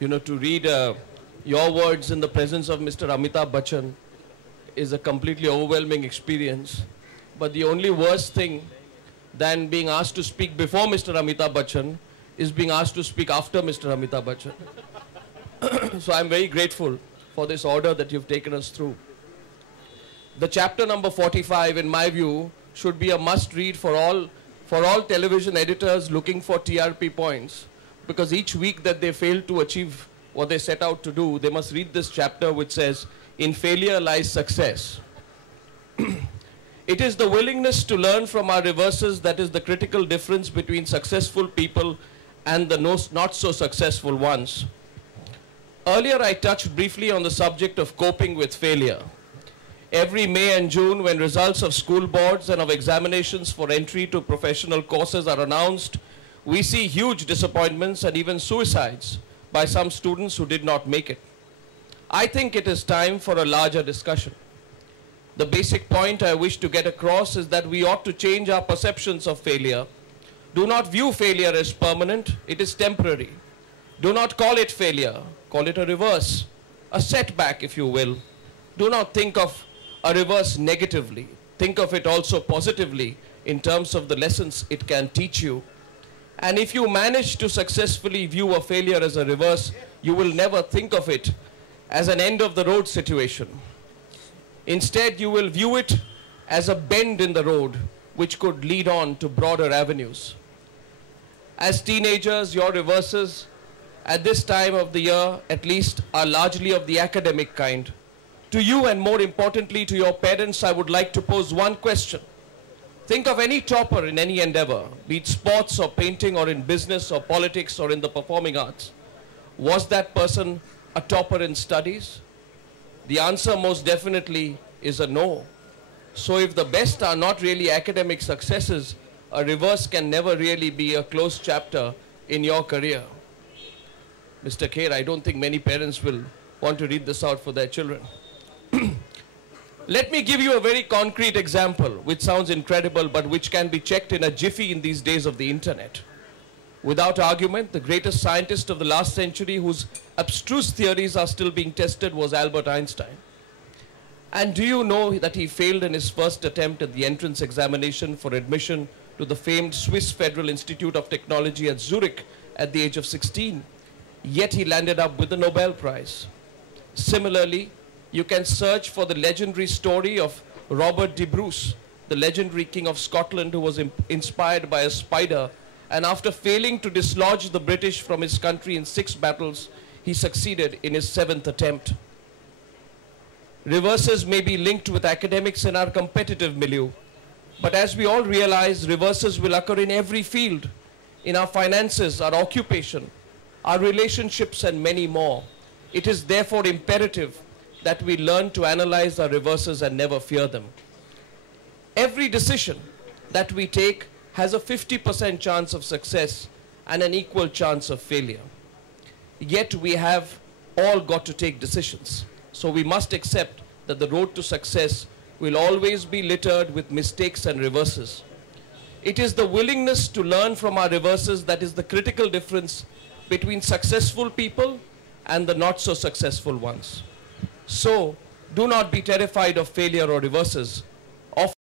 To read your words in the presence of Mr. Amitabh Bachchan is a completely overwhelming experience. But the only worst thing than being asked to speak before Mr. Amitabh Bachchan is being asked to speak after Mr. Amitabh Bachchan. So I'm very grateful for this order that you've taken us through. The chapter number 45, in my view, should be a must-read for all television editors looking for TRP points, because each week that they fail to achieve what they set out to do, they must read this chapter which says, "In failure lies success." It is the willingness to learn from our reverses that is the critical difference between successful people and the not so successful ones. Earlier I touched briefly on the subject of coping with failure. Every May and June, when results of school boards and of examinations for entry to professional courses are announced, we see huge disappointments and even suicides by some students who did not make it. I think it is time for a larger discussion. The basic point I wish to get across is that we ought to change our perceptions of failure. Do not view failure as permanent, it is temporary. Do not call it failure, call it a reverse, a setback if you will. Do not think of a reverse negatively. Think of it also positively in terms of the lessons it can teach you. And if you manage to successfully view a failure as a reverse, you will never think of it as an end of the road situation. Instead, you will view it as a bend in the road which could lead on to broader avenues. As teenagers, your reverses at this time of the year, at least, are largely of the academic kind. To you, and more importantly to your parents, I would like to pose one question. Think of any topper in any endeavor, be it sports or painting or in business or politics or in the performing arts. Was that person a topper in studies? The answer most definitely is a no. So if the best are not really academic successes, a reverse can never really be a closed chapter in your career. Mr. Kher, I don't think many parents will want to read this out for their children. Let me give you a very concrete example, which sounds incredible, but which can be checked in a jiffy in these days of the internet. Without argument, the greatest scientist of the last century, whose abstruse theories are still being tested, was Albert Einstein. And do you know that he failed in his first attempt at the entrance examination for admission to the famed Swiss Federal Institute of Technology at Zurich at the age of 16? Yet he landed up with the Nobel Prize. Similarly, you can search for the legendary story of Robert de Bruce, the legendary king of Scotland, who was inspired by a spider, and after failing to dislodge the British from his country in 6 battles, he succeeded in his 7th attempt. Reverses may be linked with academics in our competitive milieu, but as we all realize, reverses will occur in every field, in our finances, our occupation, our relationships, and many more. It is therefore imperative that we learn to analyze our reverses and never fear them. Every decision that we take has a 50% chance of success and an equal chance of failure. Yet we have all got to take decisions. So we must accept that the road to success will always be littered with mistakes and reverses. It is the willingness to learn from our reverses that is the critical difference between successful people and the not so successful ones. So, do not be terrified of failure or reverses.